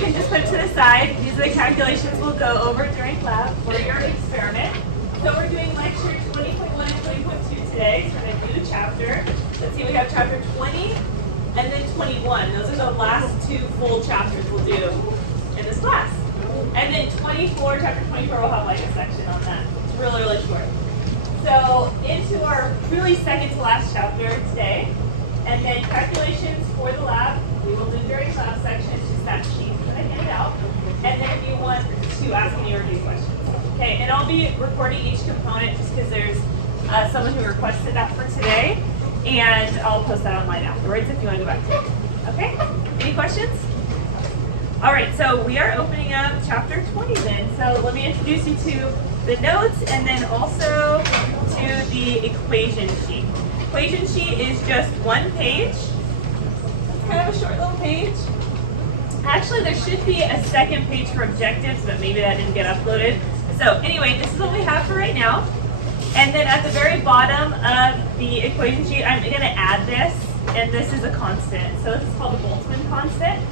can just put it to the side. These are the calculations we'll go over during lab for your experiment. So we're doing lecture 20.1 and 20.2 today. So we're going to do a chapter. Let's see, we have chapter 20 and then 21. Those are the last two full chapters we'll do in this class. And then 24, chapter 24, we'll have like a section on that. It's really, really short. So into our really second to last chapter today. And then calculations for the lab, we will do during lab section. It's just that sheet that I handed out. And then if you want to ask any review questions. Okay, and I'll be recording each component just because there's someone who requested that for today. And I'll post that online afterwards if you want to go back to it. Okay, any questions? All right, so we are opening up chapter 20 then. So let me introduce you to the notes and then also to the equation sheet. Equation sheet is just one page. It's kind of a short little page. Actually, there should be a second page for objectives, but maybe that didn't get uploaded. So anyway, this is what we have for right now. And then at the very bottom of the equation sheet, I'm going to add this, and this is a constant. So this is called the Boltzmann constant.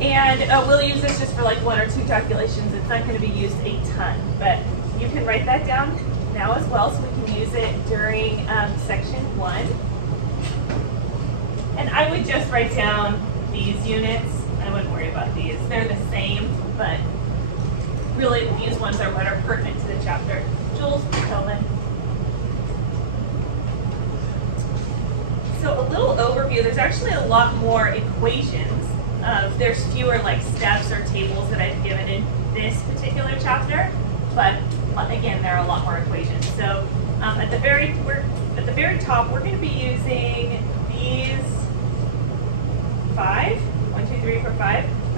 And we'll use this just for like one or two calculations. It's not going to be used a ton, but you can write that down now as well, so we can use it during section 1. And I would just write down these units. I wouldn't worry about these. They're the same, but really these ones are what are pertinent to the chapter. Joules per Kelvin. So a little overview. There's actually a lot more equations. There's fewer like steps or tables that I've given in this particular chapter, but again, there are a lot more equations. So at the very top, we're going to be using these 5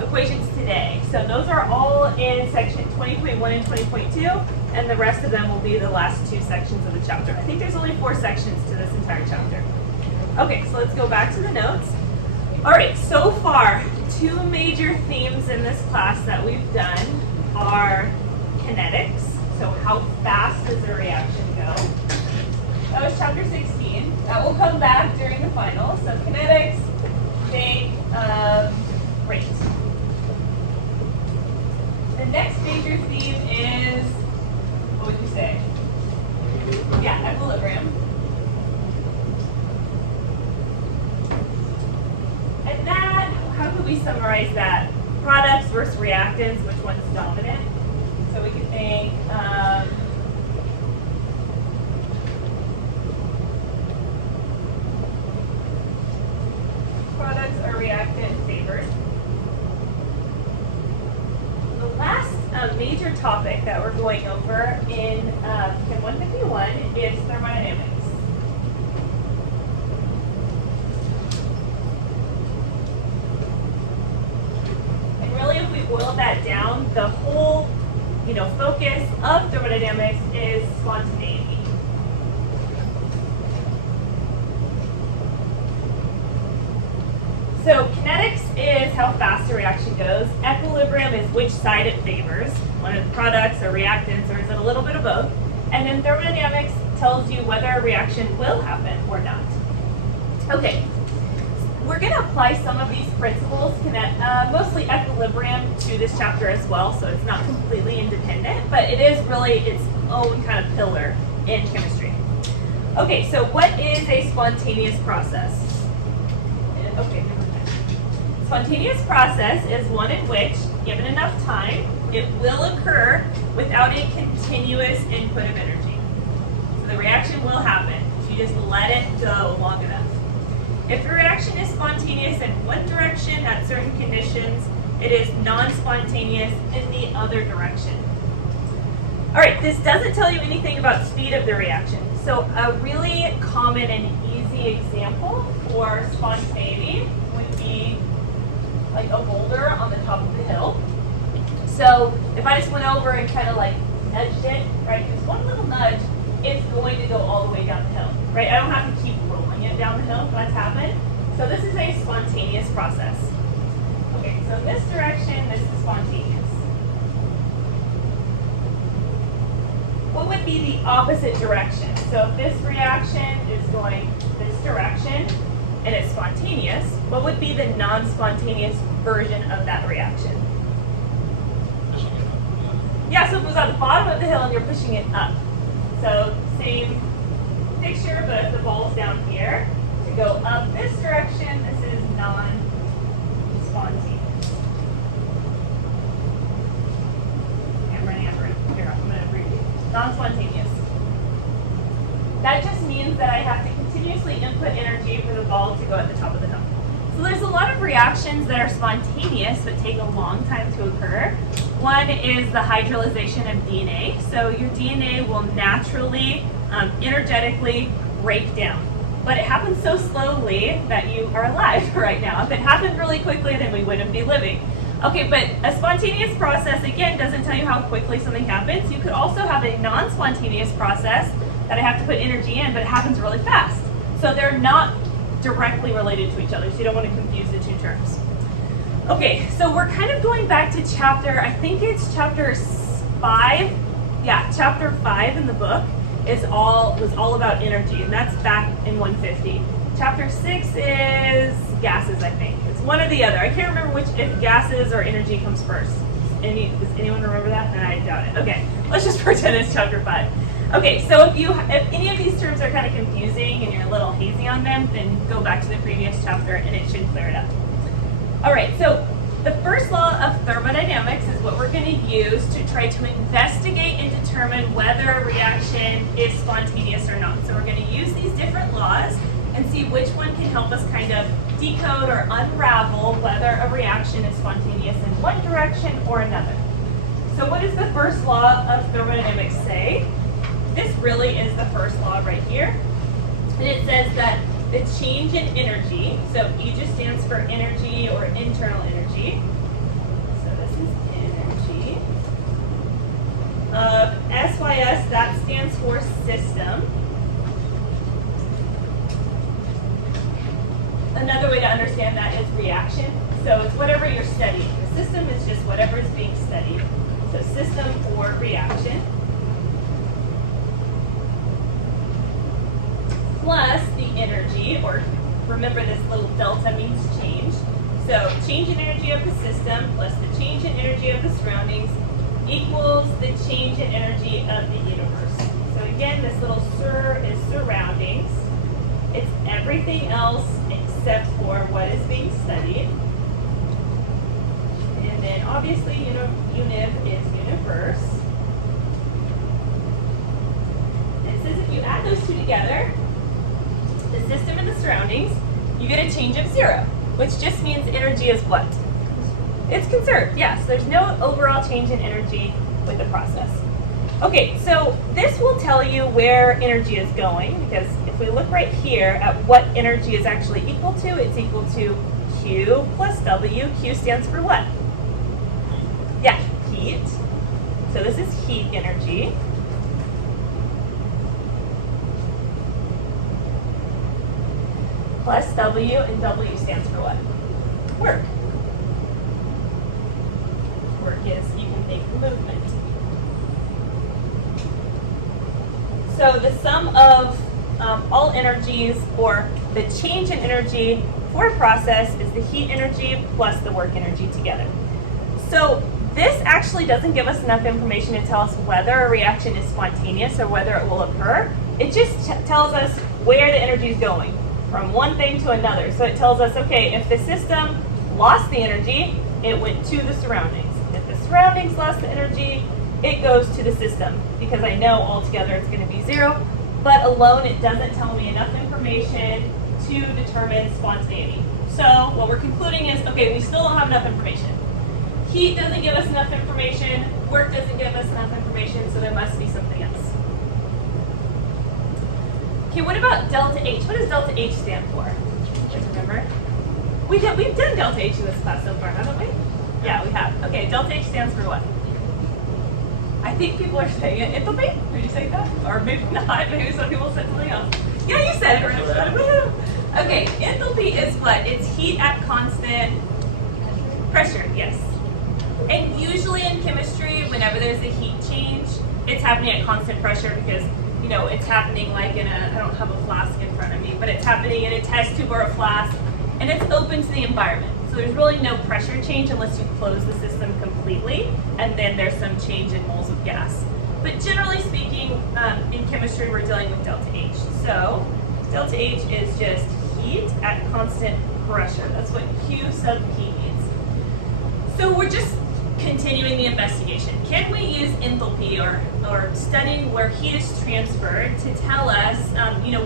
equations today. So those are all in section 20.1 and 20.2, and the rest of them will be the last two sections of the chapter. I think there's only 4 sections to this entire chapter. Okay, so let's go back to the notes. All right, so far, 2 major themes in this class that we've done are kinetics. So how fast does the reaction go? That was chapter 16. That will come back during the final. So kinetics, think of rate. The next major theme is, what would you say? Yeah, equilibrium. And that, how could we summarize that? Products versus reactants, which one's dominant? So we can think products or reactant favored. The last major topic that we're going over in Chem 151 is thermodynamics. And really, if we boil that down, the whole focus of thermodynamics is spontaneity. So kinetics is how fast a reaction goes. Equilibrium is which side it favors, one of the products or reactants, or is it a little bit of both? And then thermodynamics tells you whether a reaction will happen or not. Okay, we're going to apply some of these principles, mostly equilibrium, to this chapter as well, so it's not completely independent, but it is really its own kind of pillar in chemistry. Okay, so what is a spontaneous process? Okay, never mind. Spontaneous process is one in which, given enough time, it will occur without a continuous input of energy. So the reaction will happen if you just let it go long enough. If the reaction is spontaneous in one direction at certain conditions, it is non-spontaneous in the other direction. All right, this doesn't tell you anything about speed of the reaction. So a really common and easy example for spontaneity would be like a boulder on the top of the hill. So if I just went over and kind of like nudged it, right, just one little nudge, it's going to go all the way down the hill, right? I don't have to keep rolling it down the hill if that's happened. So this is a spontaneous process. Okay, so in this direction, this is spontaneous. What would be the opposite direction? So if this reaction is going this direction and it's spontaneous, what would be the non-spontaneous version of that reaction? was at the bottom of the hill and you're pushing it up. So same picture, but the ball's down here. To go up this direction, this is non-spontaneous. I'm running out of room. Here, I'm going to abbreviate. Non-spontaneous. That just means that I have to continuously input energy for the ball to go at the top of the hill. So there's a lot of reactions that are spontaneous but take a long time to occur. One is the hydrolyzation of DNA. So your DNA will naturally, energetically break down. But it happens so slowly that you are alive right now. If it happened really quickly, then we wouldn't be living. Okay, but a spontaneous process, again, doesn't tell you how quickly something happens. You could also have a non-spontaneous process that I have to put energy in, but it happens really fast. So they're not directly related to each other, so you don't want to confuse the two terms. Okay, so we're kind of going back to chapter, I think it's chapter 5. Yeah, chapter 5 in the book was all about energy, and that's back in 150. Chapter 6 is gases, I think. It's one or the other. I can't remember if gases or energy comes first. Does anyone remember that? I doubt it. Okay, let's just pretend it's chapter 5. Okay, so if any of these terms are kind of confusing and you're a little hazy on them, then go back to the previous chapter and it should clear it up. All right, so the first law of thermodynamics is what we're going to use to try to investigate and determine whether a reaction is spontaneous or not. So we're going to use these different laws and see which one can help us kind of decode or unravel whether a reaction is spontaneous in one direction or another. So what does the first law of thermodynamics say? This really is the first law right here. And it says that the change in energy, so E just stands for energy or internal energy. So this is energy. SYS, that stands for system. Another way to understand that is reaction. So it's whatever you're studying. The system is just whatever is being studied. So system or reaction. Plus the energy, or remember this little delta means change. So change in energy of the system plus the change in energy of the surroundings equals the change in energy of the universe. So again, this little sur is surroundings. It's everything else except for what is being studied. And then obviously univ is universe. And it says if you add those two together, the system and the surroundings, you get a change of 0, which just means energy is what? It's conserved, yes. There's no overall change in energy with the process. Okay, so this will tell you where energy is going, because if we look right here at what energy is actually equal to, it's equal to Q plus W. Q stands for what? Yeah, heat. So this is heat energy. Plus W, and W stands for what? Work. Work is, you can think movement. So the sum of all energies, or the change in energy for a process, is the heat energy plus the work energy together. So this actually doesn't give us enough information to tell us whether a reaction is spontaneous or whether it will occur. It just tells us where the energy is going from one thing to another. So it tells us, okay, if the system lost the energy, it went to the surroundings. If the surroundings lost the energy, it goes to the system, because I know altogether it's going to be 0, but alone it doesn't tell me enough information to determine spontaneity. So what we're concluding is, okay, we still don't have enough information. Heat doesn't give us enough information, work doesn't give us enough information, so there must be something else. Okay, what about delta H? What does delta H stand for? You guys remember? We've done delta H in this class so far, haven't we? Yeah, we have. Okay, delta H stands for what? I think people are saying it. Enthalpy? Did you say that? Or maybe not. Maybe some people said something else. Yeah, you said it, right? Okay, enthalpy is what? It's heat at constant pressure, yes. And usually in chemistry, whenever there's a heat change, it's happening at constant pressure because it's happening like in I don't have a flask in front of me, but it's happening in a test tube or a flask, and it's open to the environment. So there's really no pressure change unless you close the system completely, and then there's some change in moles of gas. But generally speaking, in chemistry, we're dealing with delta H. So delta H is just heat at constant pressure. That's what Q sub P means. So we're just continuing the investigation. Can we use enthalpy or studying where heat is transferred to tell us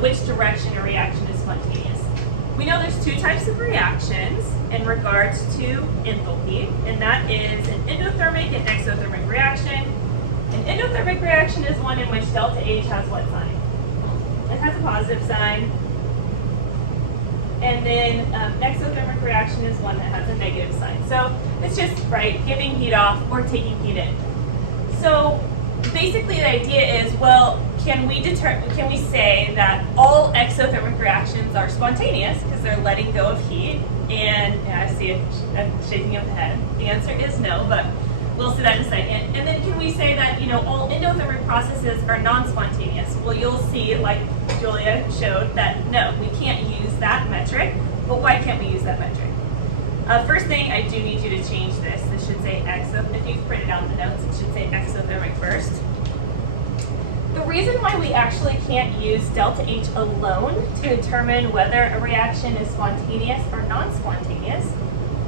which direction a reaction is spontaneous? We know there's two types of reactions in regards to enthalpy, and that is an endothermic and exothermic reaction. An endothermic reaction is one in which delta H has what sign? It has a positive sign. And then exothermic reaction is one that has a negative sign. So it's just, giving heat off or taking heat in. So basically the idea is, well, can we say that all exothermic reactions are spontaneous because they're letting go of heat? And I see it shaking of the head. The answer is no, but we'll see that in a second. And then can we say that, all endothermic processes are non-spontaneous? Well, you'll see, like Julia showed, that no, we can't use that metric. But why can't we use that metric? First thing, I do need you to change this. This should say if you've printed out the notes, it should say exothermic first. The reason why we actually can't use delta H alone to determine whether a reaction is spontaneous or non-spontaneous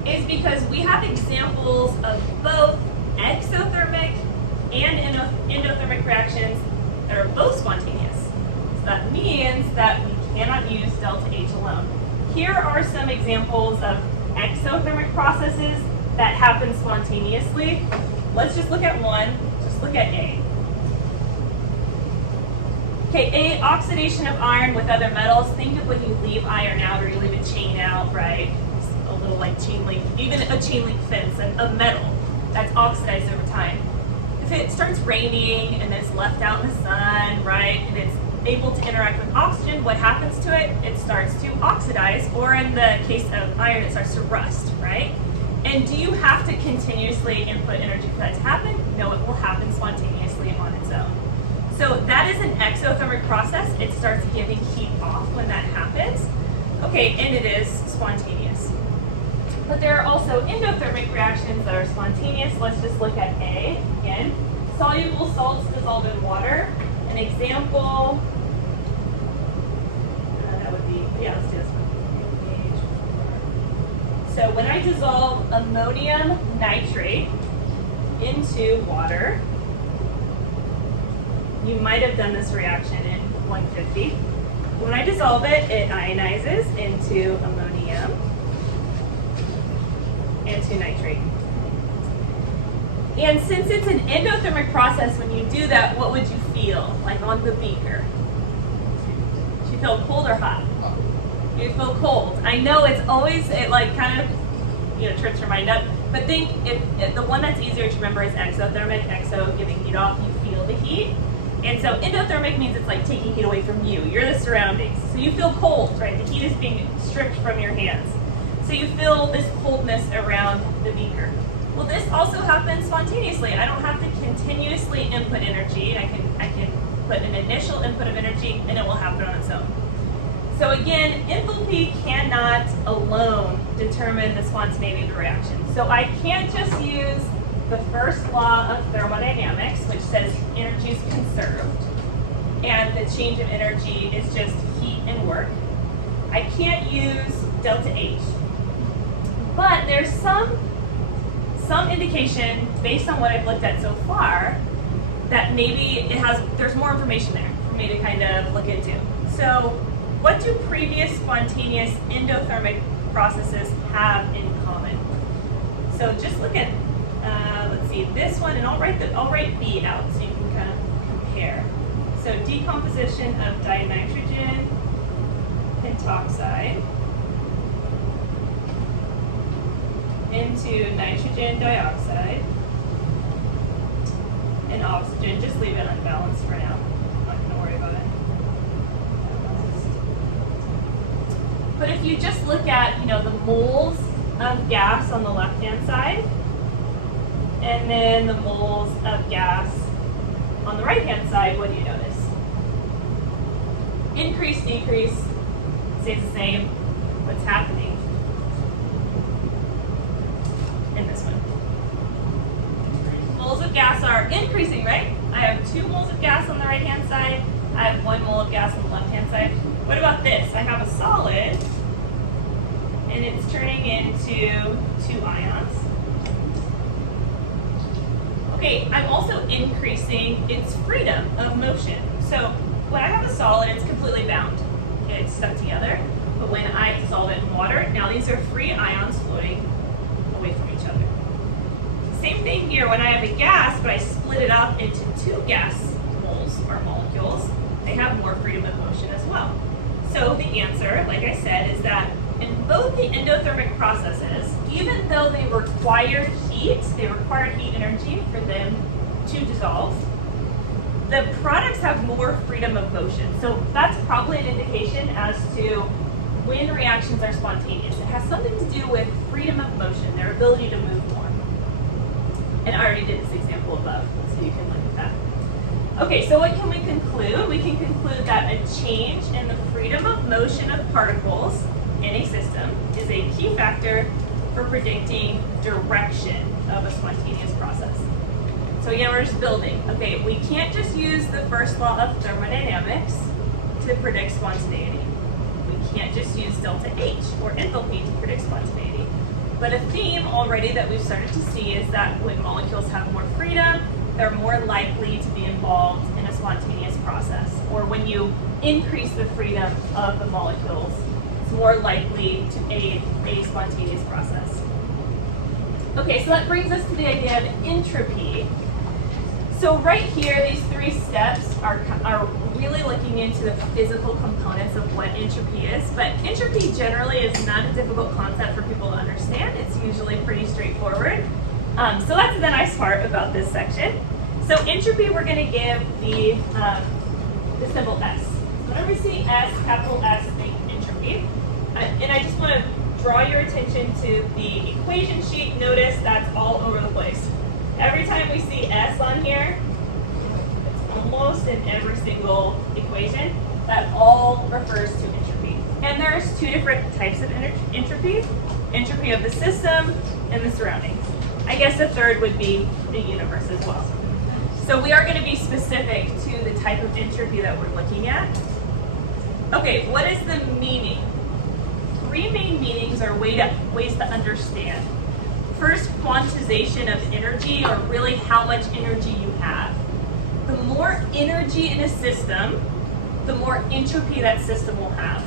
is because we have examples of both exothermic and endothermic reactions that are both spontaneous. So that means that we cannot use delta H alone. Here are some examples of exothermic processes that happen spontaneously. Let's just look at one. Just look at A. Okay, A, oxidation of iron with other metals. Think of when you leave iron out or you leave a chain out, right? It's a little like chain link, even a chain link fence, a metal that's oxidized over time. If it starts raining and it's left out in the sun, right, and it's able to interact with oxygen, what happens to it? It starts to oxidize, or in the case of iron, it starts to rust, right? And do you have to continuously input energy for that to happen? No, it will happen spontaneously on its own. So that is an exothermic process. It starts giving heat off when that happens. Okay, and it is spontaneous. But there are also endothermic reactions that are spontaneous. Let's just look at A again. Soluble salts dissolve in water. An example, that would be, let's do this one. So when I dissolve ammonium nitrate into water, you might have done this reaction in 150. When I dissolve it, it ionizes into ammonium and to nitrate. And since it's an endothermic process, when you do that, what would you feel like on the beaker? Do you feel cold or hot? You feel cold. I know it's always, it like kind of, trips your mind up, but think if the one that's easier to remember is exothermic, exo giving heat off, you feel the heat. And so endothermic means it's like taking heat away from you. You're the surroundings. So you feel cold, right? The heat is being stripped from your hands. So you feel this coldness around the beaker. Well, this also happens spontaneously. I don't have to continuously input energy. I can put an initial input of energy and it will happen on its own. So again, enthalpy cannot alone determine the spontaneity of the reaction. So I can't just use the first law of thermodynamics, which says energy is conserved, and the change of energy is just heat and work. I can't use delta H. But there's some indication, based on what I've looked at so far, that maybe there's more information there for me to kind of look into. So what do previous spontaneous endothermic processes have in common? So just look at, let's see, this one, and I'll write B out so you can kind of compare. So decomposition of dinitrogen pentoxide into nitrogen dioxide and oxygen. Just leave it unbalanced for now. I'm not going to worry about it. But if you just look at, the moles of gas on the left-hand side, and then the moles of gas on the right-hand side, what do you notice? Increase, decrease, stays the same. What's happening? this one? Moles of gas are increasing, right? I have 2 moles of gas on the right-hand side. I have 1 mole of gas on the left-hand side. What about this? I have a solid, and it's turning into 2 ions. Okay, I'm also increasing its freedom of motion. So when I have a solid, it's completely bound. Okay, it's stuck together. But when I dissolve it in water, now these are free ions floating away from each other. Same thing here when I have a gas, but I split it up into 2 gas moles or molecules, they have more freedom of motion as well. So the answer, like I said, is that in both the endothermic processes, even though they required heat energy for them to dissolve, the products have more freedom of motion. So that's probably an indication as to when reactions are spontaneous. It has something to do with freedom of motion, their ability to move more. And I already did this example above, so you can look at that. Okay, so what can we conclude? We can conclude that a change in the freedom of motion of particles in a system is a key factor for predicting direction of a spontaneous process. So again, we're just building. Okay, we can't just use the first law of thermodynamics to predict spontaneity. We can't just use delta H or enthalpy to predict spontaneity. But a theme already that we've started to see is that when molecules have more freedom, they're more likely to be involved in a spontaneous process. Or when you increase the freedom of the molecules, it's more likely to aid a spontaneous process. Okay, so that brings us to the idea of entropy. So right here, these 3 steps are really looking into the physical components of what entropy is, but entropy generally is not a difficult concept for people to understand. It's usually pretty straightforward. So that's the nice part about this section. So entropy, we're going to give the symbol S. So whenever we see S, capital S, think entropy. And I just want to draw your attention to the equation sheet. Notice that's all over the place. Every time we see S on here, it's almost in every single equation, that all refers to entropy. And there's 2 different types of entropy. Entropy of the system and the surroundings. I guess the third would be the universe as well. So we are going to be specific to the type of entropy that we're looking at. Okay, what is the meaning? 3 main meanings or ways to understand. First, quantization of energy, or really how much energy you have. The more energy in a system, the more entropy that system will have.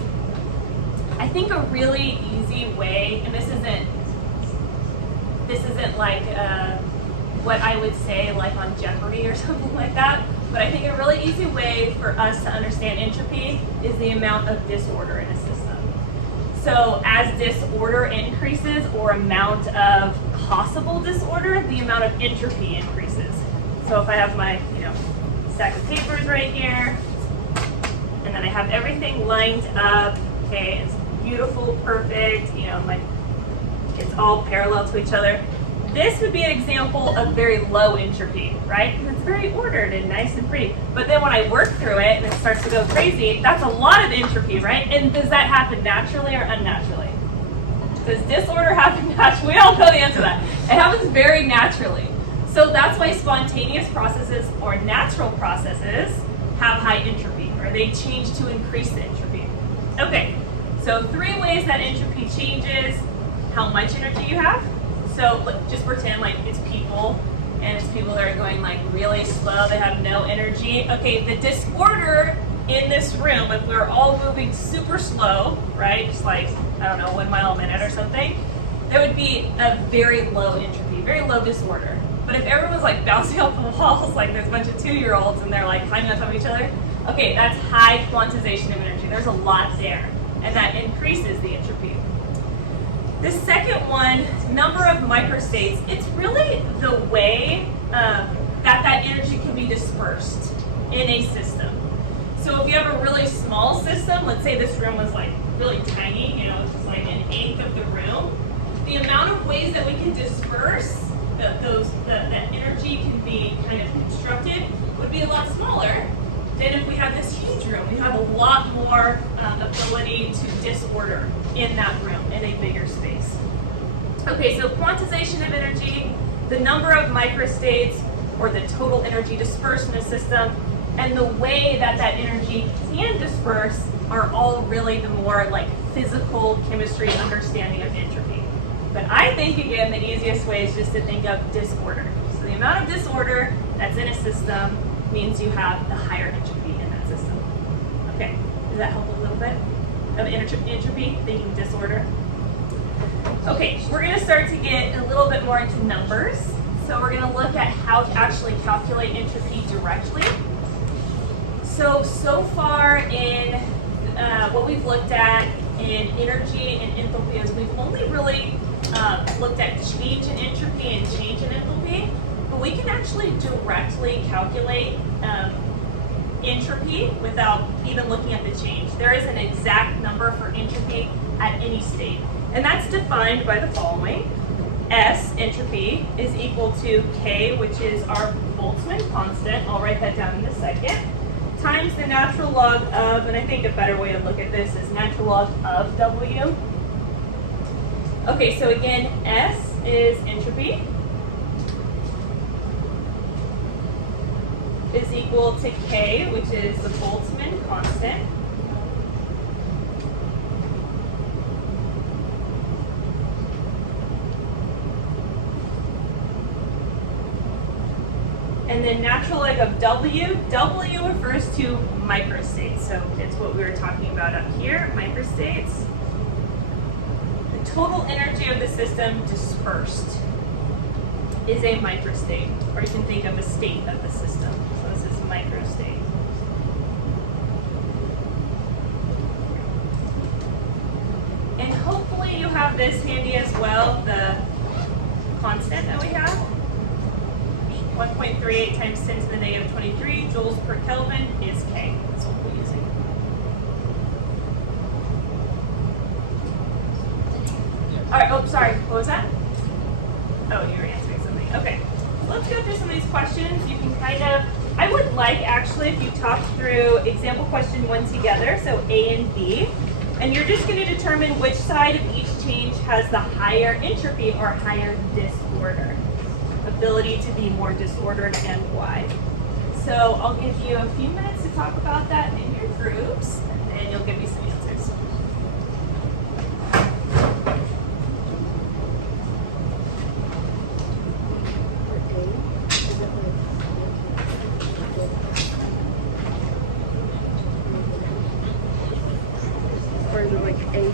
I think a really easy way, and this isn't like what I would say like on Jeopardy or something like that, but I think a really easy way for us to understand entropy is the amount of disorder in a system. So as disorder increases, or amount of possible disorder, the amount of entropy increases. So if I have my stack of papers right here, and then I have everything lined up, okay, it's beautiful, perfect, it's all parallel to each other. This would be an example of very low entropy, right? Because it's very ordered and nice and pretty. But then when I work through it and it starts to go crazy, that's a lot of entropy, right? And does that happen naturally or unnaturally? Does disorder happen naturally? We all know the answer to that. It happens very naturally. So that's why spontaneous processes or natural processes have high entropy, or they change to increase the entropy. Okay, so 3 ways that entropy changes: how much energy you have. So just pretend like it's people, and it's people that are going like really slow, they have no energy. Okay, the disorder in this room, if we were all moving super slow, right, just like, I don't know, 1 mile a minute or something, there would be a very low entropy, very low disorder. But if everyone's like bouncing off the walls, like there's a bunch of 2-year-olds and they're like climbing on top of each other, okay, that's high quantization of energy. There's a lot there, and that increases the entropy. The second one, number of microstates, it's really the way that energy can be dispersed in a system. So if you have a really small system, let's say this room was like really tiny, it's just like 1/8 of the room, the amount of ways that we can disperse that energy can be kind of constructed would be a lot smaller than if we have this huge room. We have a lot more ability to disorder in that room, in a bigger space. Okay, so quantization of energy, the number of microstates, or the total energy dispersed in a system, and the way that that energy can disperse are all really the more like physical chemistry understanding of entropy. But I think, again, the easiest way is just to think of disorder. So the amount of disorder that's in a system means you have the higher entropy in that system. Okay, does that help a little bit? Of entropy, thinking disorder? Okay, we're going to start to get a little bit more into numbers. So we're going to look at how to actually calculate entropy directly. So far in what we've looked at in energy and enthalpy is we've only really looked at change in entropy and change in enthalpy, but we can actually directly calculate entropy without even looking at the change. There is an exact number for entropy at any state, and that's defined by the following. S, entropy, is equal to K, which is our Boltzmann constant, I'll write that down in a second, times the natural log of, and I think a better way to look at this is natural log of W. Okay, so again, S is entropy, is equal to K, which is the Boltzmann constant, and then natural log of W. W refers to microstates, so it's what we were talking about up here, microstates. The total energy of the system dispersed is a microstate, or you can think of a state of the system. So this is microstate. And hopefully you have this handy as well, the constant that we have. 1.38 times 10 to the negative 23 joules per Kelvin is K. That's what we're using. All right, oh, sorry, what was that? Oh, you were answering something. Okay, let's go through some of these questions. You can kind of, I would like actually if you talk through example question 1 together, so A and B, and you're just going to determine which side of each change has the higher entropy or higher disorder. Ability to be more disordered and why. So I'll give you a few minutes to talk about that in your groups, and then you'll give me some answers. Or is it like A?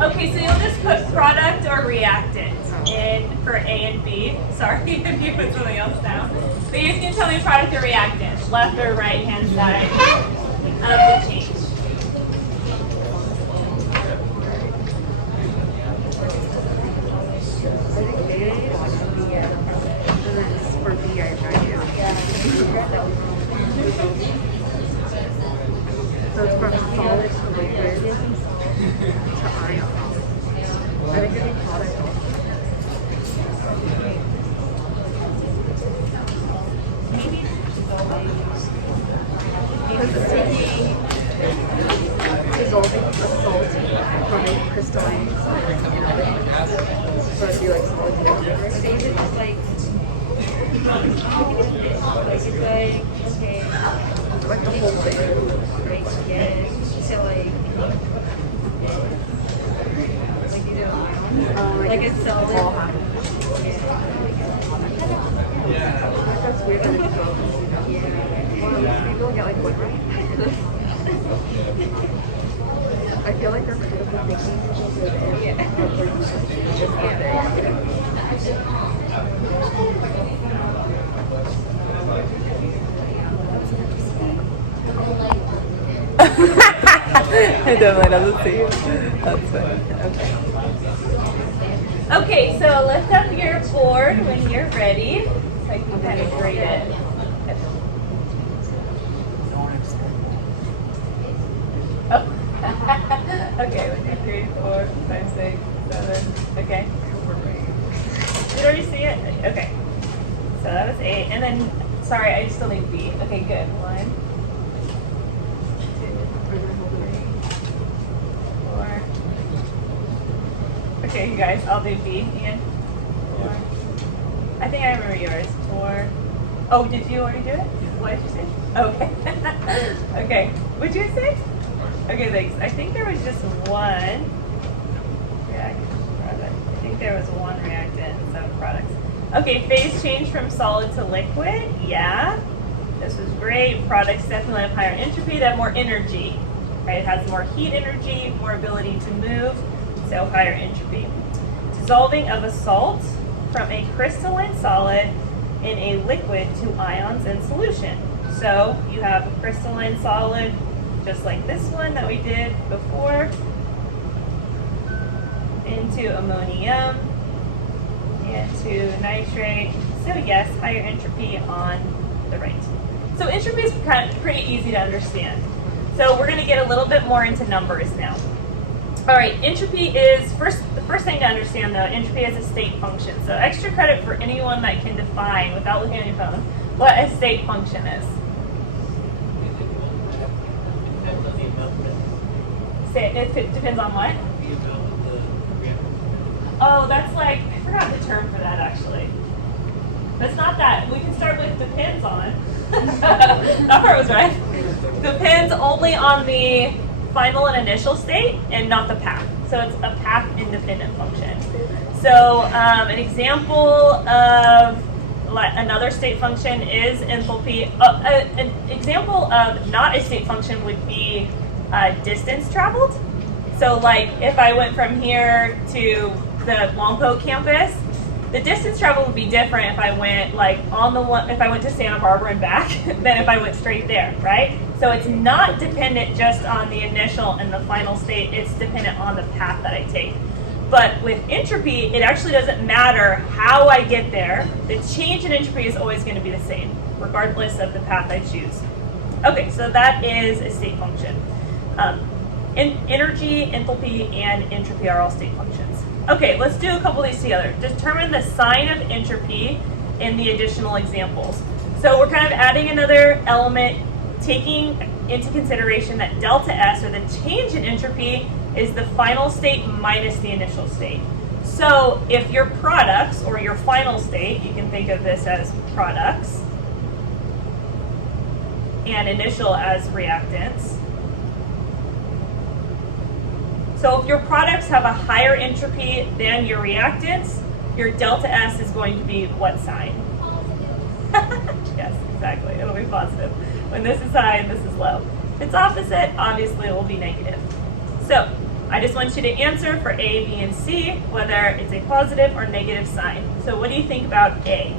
Okay, so you'll just put product or reactant in for A and B. Sorry if you put something else down. But you can tell me product or reactant, left or right hand side of the change. For B, I imagine. So it's from solid to liquid. So it'd be like solid to liquid. So is it just like it's like, okay, Like the whole thing. right, yeah. So like these are ions. Like it's solid. All happen. That's weird that it's so. Yeah. People get like wood right. I feel like they're critical thinking. It definitely doesn't see you. That's funny. Okay. Okay, so lift up your board when you're ready, so you can kind of grade it. Oh. Okay, 1, 2, 3, 4, 5, 6, 7. Okay. Did you already see it? Okay. So that was 8, and then sorry, I still need B. Okay, good. 1, 2, 3, 4. Okay, you guys, I'll do B again. 4. I think I remember yours. 4. Oh, did you already do it? What did you say? Okay. Okay. What'd you say? Okay, thanks. I think there was just one product. I think there was one reactant and 7 products. Okay, phase change from solid to liquid. Yeah. This was great. Products definitely have higher entropy. They have more energy. Right? It has more heat energy, more ability to move, so higher entropy. Dissolving of a salt from a crystalline solid in a liquid to ions in solution. So you have a crystalline solid, just like this one that we did before, into ammonium, into nitrate. So yes, higher entropy on the right. So entropy is kind of pretty easy to understand. So we're going to get a little bit more into numbers now. All right, entropy is, the first thing to understand though, entropy is a state function. So extra credit for anyone that can define, without looking at your phone, what a state function is. Say it depends on what? Oh, that's like, I forgot the term for that actually. That's not that. We can start with depends on. That part was right. Depends only on the final and initial state and not the path. So it's a path independent function. So an example of another state function is enthalpy. An example of not a state function would be distance traveled. So like if I went from here to the Lompoc campus, the distance travel would be different if I went if I went to Santa Barbara and back than if I went straight there, right? So it's not dependent just on the initial and the final state, it's dependent on the path that I take. But with entropy, it actually doesn't matter how I get there. The change in entropy is always going to be the same, regardless of the path I choose. Okay, so that is a state function. Energy, enthalpy, and entropy are all state functions. Okay, let's do a couple of these together. Determine the sign of entropy in the additional examples. So we're kind of adding another element, taking into consideration that delta S, or the change in entropy, is the final state minus the initial state. So if your products, or your final state, you can think of this as products, and initial as reactants. So if your products have a higher entropy than your reactants, your delta S is going to be what sign? Yes, exactly. It'll be positive. When this is high and this is low. If it's opposite, obviously it will be negative. So I just want you to answer for A, B, and C, whether it's a positive or negative sign. So what do you think about A?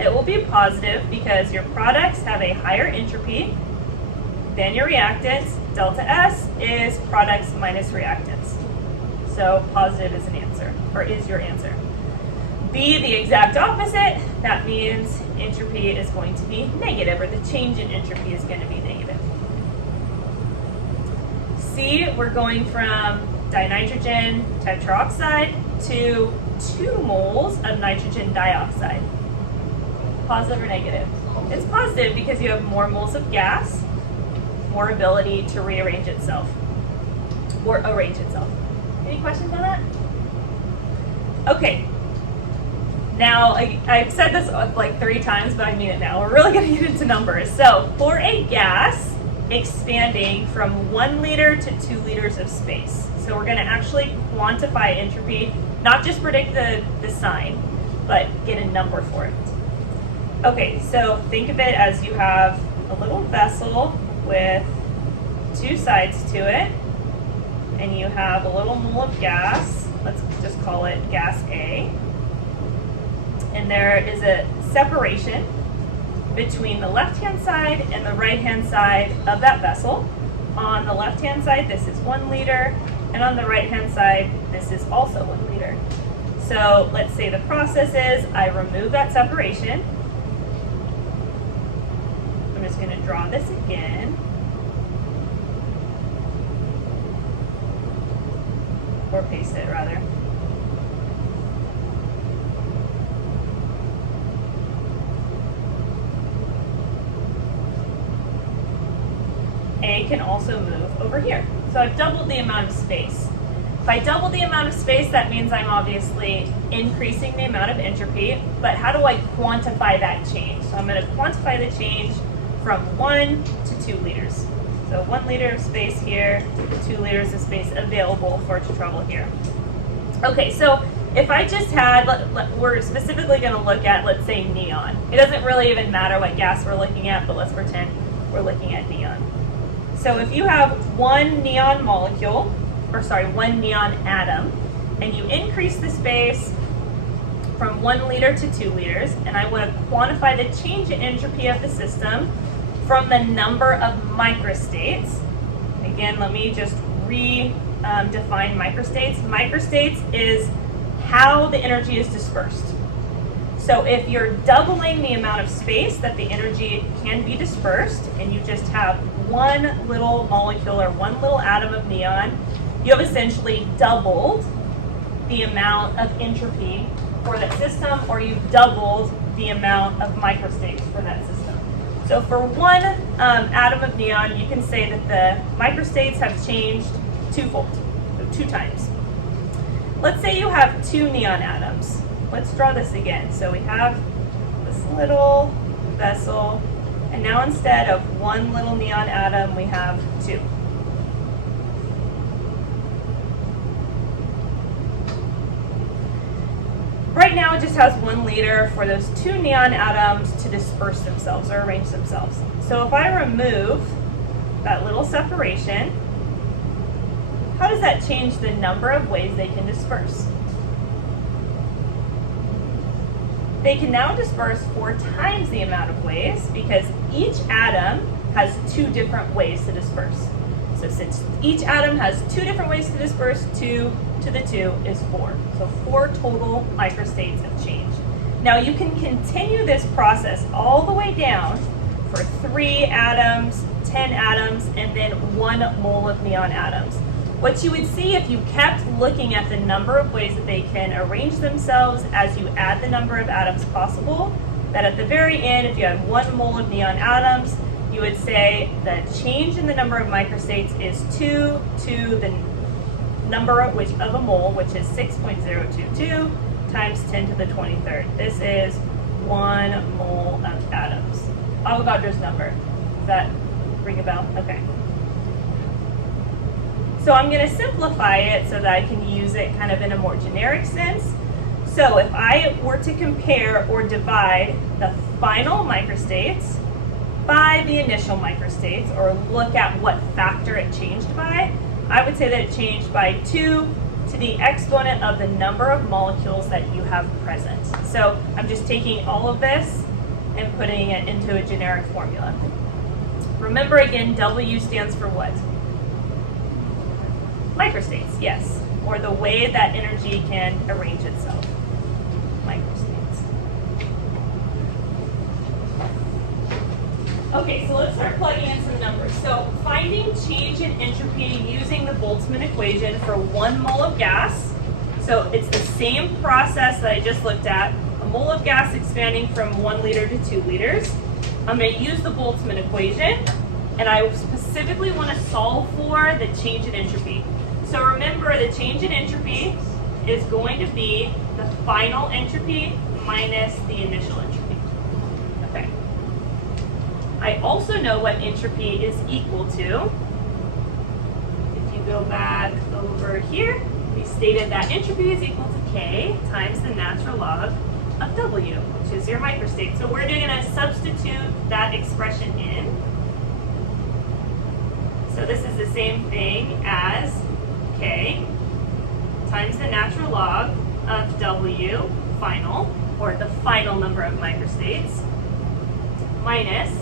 It will be positive because your products have a higher entropy than your reactants. Delta S is products minus reactants. So positive is an answer, or is your answer. B, the exact opposite. That means entropy is going to be negative, or the change in entropy is going to be negative. C, we're going from dinitrogen tetroxide to 2 moles of nitrogen dioxide. Positive or negative? It's positive because you have more moles of gas, more ability to rearrange itself, or arrange itself. Any questions on that? Okay. Now, I've said this like 3 times, but I mean it now. We're really going to get into numbers. So, for a gas expanding from 1 liter to 2 liters of space. So we're going to actually quantify entropy, not just predict the sign, but get a number for it. Okay, so think of it as you have a little vessel with 2 sides to it, and you have a little mole of gas. Let's just call it gas A. And there is a separation between the left-hand side and the right-hand side of that vessel. On the left-hand side, this is 1 liter, and on the right-hand side, this is also 1 liter. So let's say the process is I remove that separation. I'm just going to draw this again. Or paste it, rather. A can also move over here. So I've doubled the amount of space. If I double the amount of space, that means I'm obviously increasing the amount of entropy, but how do I quantify that change? So I'm going to quantify the change from 1 to 2 liters. So 1 liter of space here, 2 liters of space available for it to travel here. Okay, so if I just had, we're specifically going to look at, let's say, neon. It doesn't really even matter what gas we're looking at, but let's pretend we're looking at neon. So if you have 1 neon molecule, or sorry, 1 neon atom, and you increase the space from 1 liter to 2 liters, and I want to quantify the change in entropy of the system from the number of microstates. Again, let me just redefine microstates. Microstates is how the energy is dispersed. So if you're doubling the amount of space that the energy can be dispersed, and you just have 1 little molecule or 1 little atom of neon, you have essentially doubled the amount of entropy for that system, or you've doubled the amount of microstates for that system. So for 1 atom of neon, you can say that the microstates have changed 2-fold, so 2 times. Let's say you have 2 neon atoms. Let's draw this again. So we have this little vessel, and now instead of 1 little neon atom, we have 2. Right now it just has 1 liter for those 2 neon atoms to disperse themselves or arrange themselves. So if I remove that little separation, how does that change the number of ways they can disperse? They can now disperse 4 times the amount of ways, because each atom has 2 different ways to disperse. So since each atom has 2 different ways to disperse, 2 to the 2 is 4. So 4 total microstates have changed. Now you can continue this process all the way down for 3 atoms, 10 atoms, and then 1 mole of neon atoms. What you would see if you kept looking at the number of ways that they can arrange themselves as you add the number of atoms possible, that at the very end, if you had 1 mole of neon atoms, you would say the change in the number of microstates is 2 to the number of a mole, which is 6.022 times 10 to the 23rd. This is 1 mole of atoms. Avogadro's number. Does that ring a bell? Okay. So I'm going to simplify it so that I can use it kind of in a more generic sense. So if I were to compare or divide the final microstates by the initial microstates, or look at what factor it changed by, I would say that it changed by 2 to the exponent of the number of molecules that you have present. So I'm just taking all of this and putting it into a generic formula. Remember again, W stands for what? Microstates, yes, or the way that energy can arrange itself. Microstates. Okay, so let's start plugging in some numbers. So finding change in entropy using the Boltzmann equation for 1 mole of gas. So it's the same process that I just looked at. A mole of gas expanding from 1 liter to 2 liters. I'm going to use the Boltzmann equation, and I specifically want to solve for the change in entropy. So remember, the change in entropy is going to be the final entropy minus the initial entropy. Okay. I also know what entropy is equal to. If you go back over here, we stated that entropy is equal to K times the natural log of W, which is your microstate. So we're going to substitute that expression in. So this is the same thing as K times the natural log of W final, or the final number of microstates, minus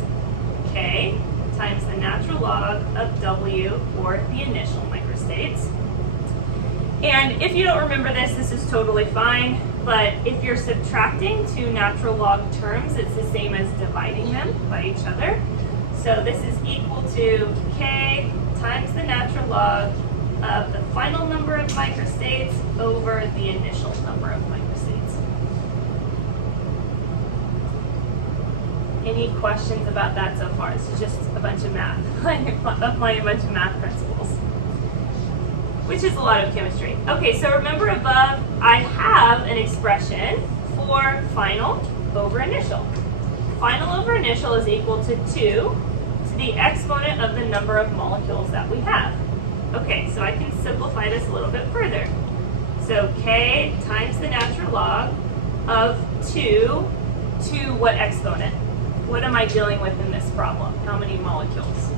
K times the natural log of W, or the initial microstates. And if you don't remember this, this is totally fine, but if you're subtracting two natural log terms, it's the same as dividing them by each other. So this is equal to K times the natural log of the final number of microstates over the initial number of microstates. Any questions about that so far? This is just a bunch of math, applying a bunch of math principles, which is a lot of chemistry. Okay, so remember above, I have an expression for final over initial. Final over initial is equal to 2 to the exponent of the number of molecules that we have. Okay, so I can simplify this a little bit further. So K times the natural log of 2 to what exponent? What am I dealing with in this problem? How many molecules?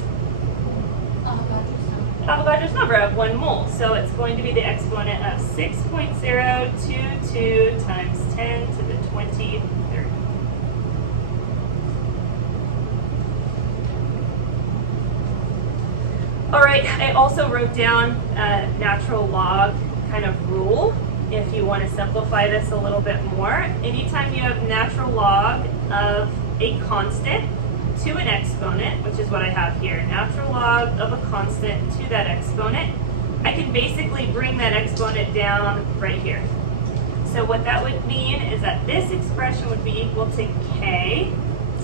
Avogadro's number of 1 mole. So it's going to be the exponent of 6.022 times 10 to the 23rd. All right, I also wrote down a natural log kind of rule if you want to simplify this a little bit more. Anytime you have natural log of a constant to an exponent, which is what I have here, natural log of a constant to that exponent, I can basically bring that exponent down right here. So what that would mean is that this expression would be equal to K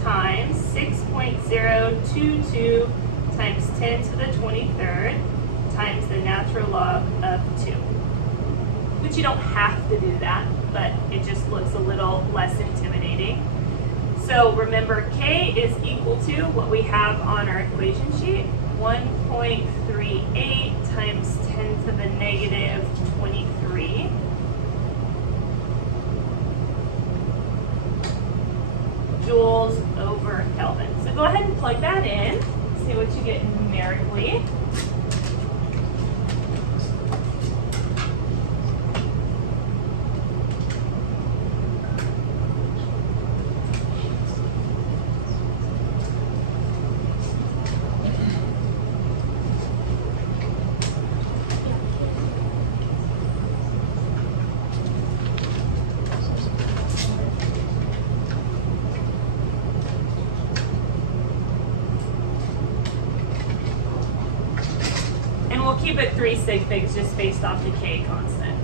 times 6.022 times 10 to the 23rd times the natural log of 2. Which you don't have to do that, but it just looks a little less intimidating. So remember, K is equal to what we have on our equation sheet, 1.38 times 10 to the negative 23. Joules over Kelvin. So go ahead and plug that in, see what you get numerically. We'll keep it 3 sig figs just based off the K constant.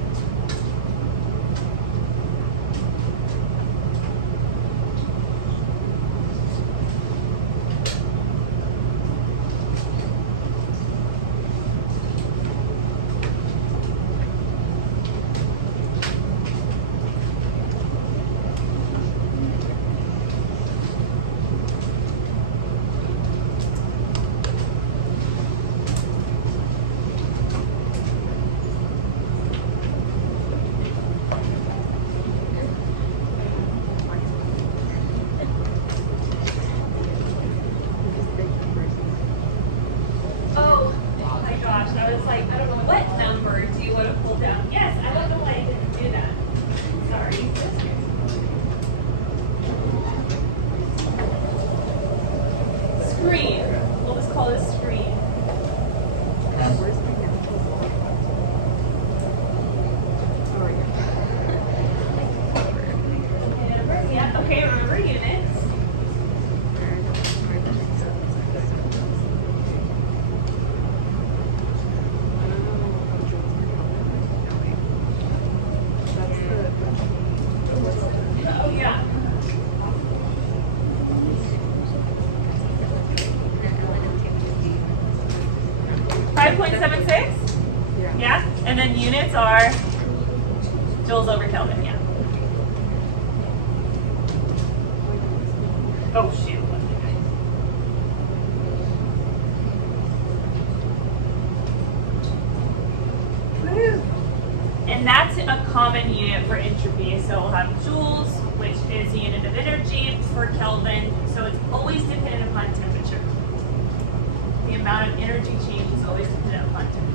Yeah. And then units are joules over Kelvin, yeah. Oh, shoot. Woo. And that's a common unit for entropy. So we'll have joules, which is a unit of energy per Kelvin. So it's always dependent upon temperature. The amount of energy change is always dependent upon temperature.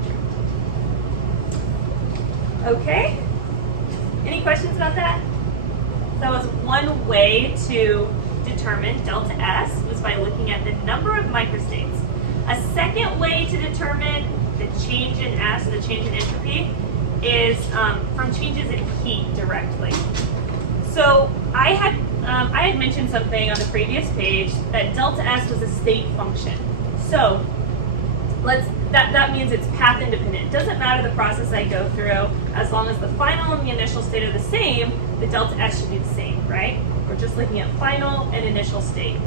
Okay? Any questions about that? That was one way to determine delta S, was by looking at the number of microstates. A second way to determine the change in S, the change in entropy, is from changes in heat directly. So I had mentioned something on the previous page that delta S was a state function. So that means it's path independent. It doesn't matter the process I go through, as long as the final and the initial state are the same, the delta S should be the same, right? We're just looking at final and initial state.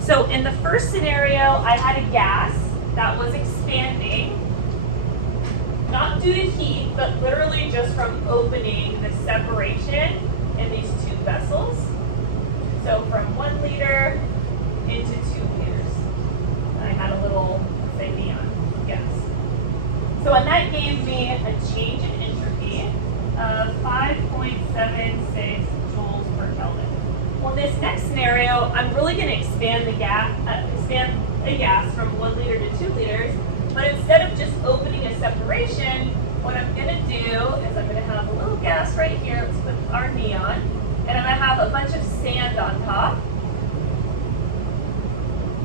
So in the first scenario, I had a gas that was expanding, not due to heat, but literally just from opening the separation in these two vessels. So from 1 liter into 2 liters. I had a little, say, neon gas. So and that gave me a change in entropy of 5.76 joules per Kelvin. Well, in this next scenario, I'm really going to expand the gas from 1 liter to 2 liters. But instead of just opening a separation, what I'm going to do is I'm going to have a little gas right here. Let's put our neon. And I'm going to have a bunch of sand on top.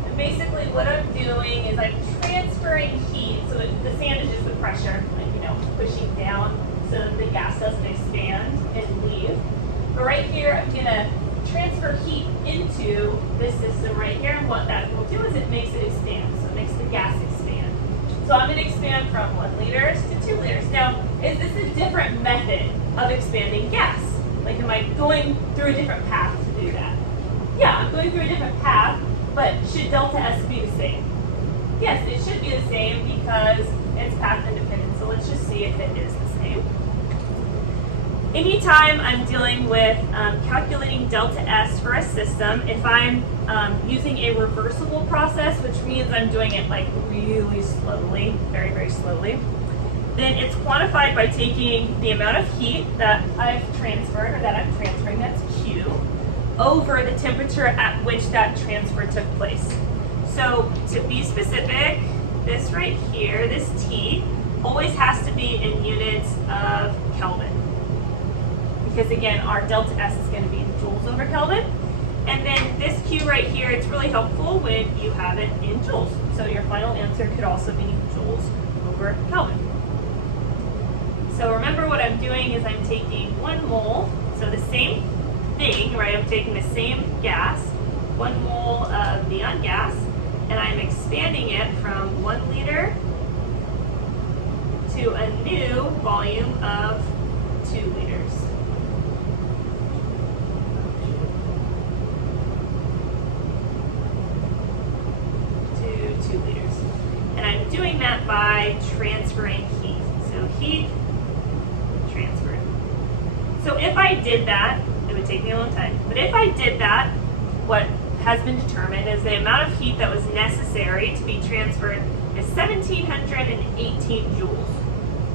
And basically what I'm doing is I'm transferring heat. So the sand is just the pressure, pushing down so that the gas doesn't expand and leave. But right here, I'm going to transfer heat into this system right here. And what that will do is it makes it expand. So it makes the gas expand. So I'm going to expand from 1 liters to 2 liters. Now, is this a different method of expanding gas? Like, am I going through a different path to do that? Yeah, I'm going through a different path, but should delta S be the same? Yes, it should be the same because it's path independent. So let's just see if it is the same. Anytime I'm dealing with calculating delta S for a system, if I'm using a reversible process, which means I'm doing it like really slowly, very, very slowly, then it's quantified by taking the amount of heat that I've transferred, or that I'm transferring, that's Q, over the temperature at which that transfer took place. So to be specific, this right here, this T, always has to be in units of Kelvin. Because again, our delta S is going to be in joules over Kelvin. And then this Q right here, it's really helpful when you have it in joules. So your final answer could also be joules over Kelvin. So remember what I'm doing is I'm taking 1 mole, so the same thing, right? I'm taking the same gas, 1 mole of neon gas, and I'm expanding it from 1 liter to a new volume of 2 liters. To 2 liters. And I'm doing that by transferring heat. So heat transferred. So if I did that, it would take me a long time, but if I did that, what has been determined is the amount of heat that was necessary to be transferred is 1718 joules.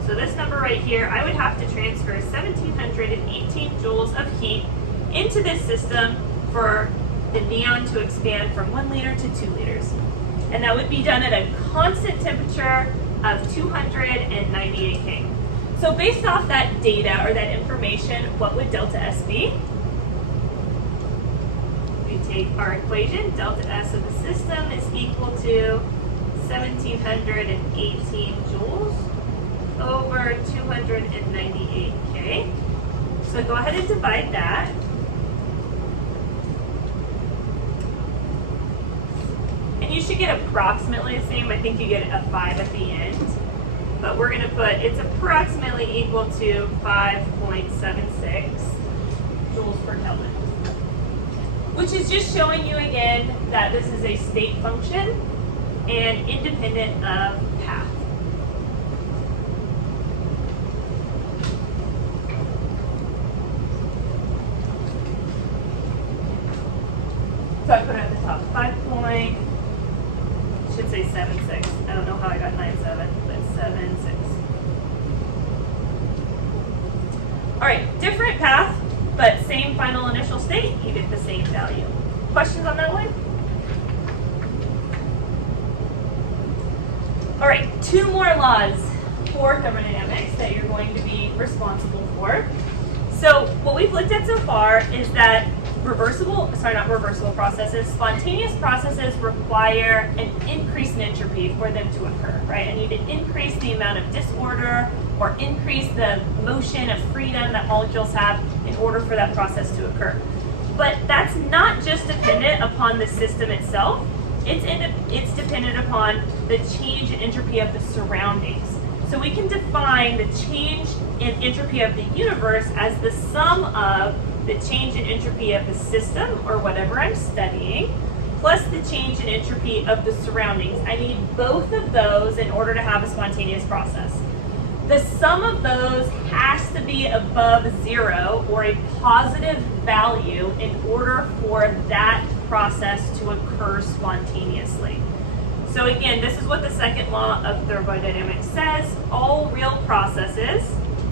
So this number right here, I would have to transfer 1718 joules of heat into this system for the neon to expand from 1 liter to 2 liters. And that would be done at a constant temperature of 298 K. So based off that data or that information, what would delta S be? We take our equation, delta S of the system is equal to 1718 joules over 298 K. So go ahead and divide that. And you should get approximately the same. I think you get a 5 at the end. But we're going to put, it's approximately equal to 5.76 joules per Kelvin. Which is just showing you again that this is a state function and independent of path. think. It should say 7, 6. I don't know how I got 9, 7, but 7, 6. All right, different path, but same final initial state, you get the same value. Questions on that one? All right, 2 more laws for thermodynamics that you're going to be responsible for. So what we've looked at so far is that spontaneous processes require an increase in entropy for them to occur, right? I need to increase the amount of disorder or increase the motion of freedom that molecules have in order for that process to occur. But that's not just dependent upon the system itself, it's dependent upon the change in entropy of the surroundings. So we can define the change in entropy of the universe as the sum of the change in entropy of the system, or whatever I'm studying, plus the change in entropy of the surroundings. I need both of those in order to have a spontaneous process. The sum of those has to be above 0, or a positive value, in order for that process to occur spontaneously. So again, this is what the second law of thermodynamics says. All real processes